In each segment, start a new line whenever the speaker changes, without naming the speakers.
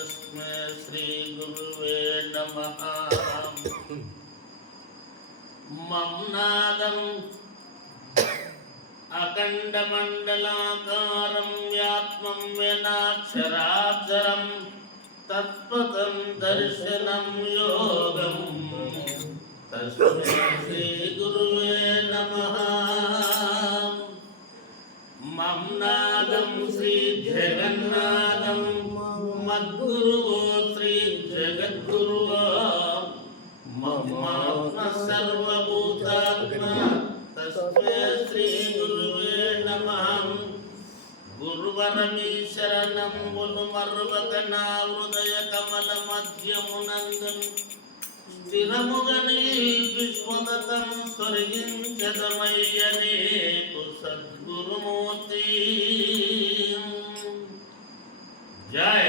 तस्मै श्रीगुरुवे नमः मम नादम् अखण्डमण्डलाकारं व्यात्मं वेनाक्षराक्षरं तत्पथं दर्शनं योगं तस्मै श्रीगुरुवे మధ్యమునందున్ స్థిరముగని విశ్వదతం స్వర్గించదమయ్యనే సద్గురుమూర్తి జయ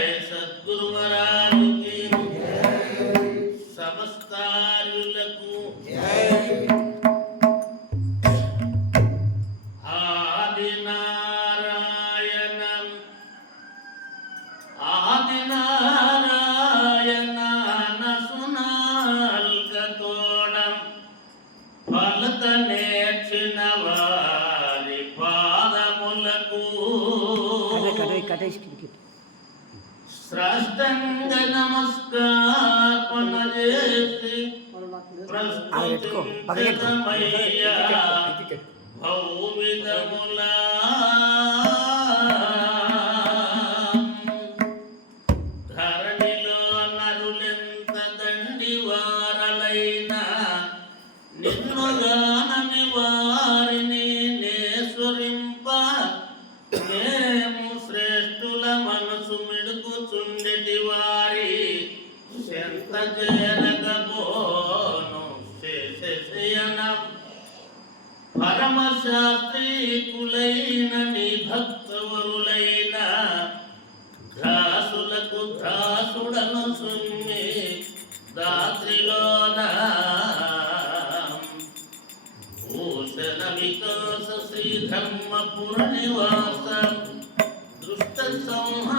పలక నేర్చిన వారి పాదములకు సాష్టాంగ నమస్కారణ చేసి ప్రస్తుతమయ్యా భౌమిదములా ధరణిలో నరులెంత దండి వారలైనా నిన్నుగానని వారిని నేశ్వరింప. మేము శ్రేష్ఠుల మనసు మిడుకుచుండెటి వారి చెంత చేరగబోను శేషశయనం. పరమశాస్త్రీకులైన నీ భక్తవరులైన దాసులకు దాసుడను సుమ్మి భూషణ వికాస శ్రీ ధర్మపుర నివాస దృష్ట సంహ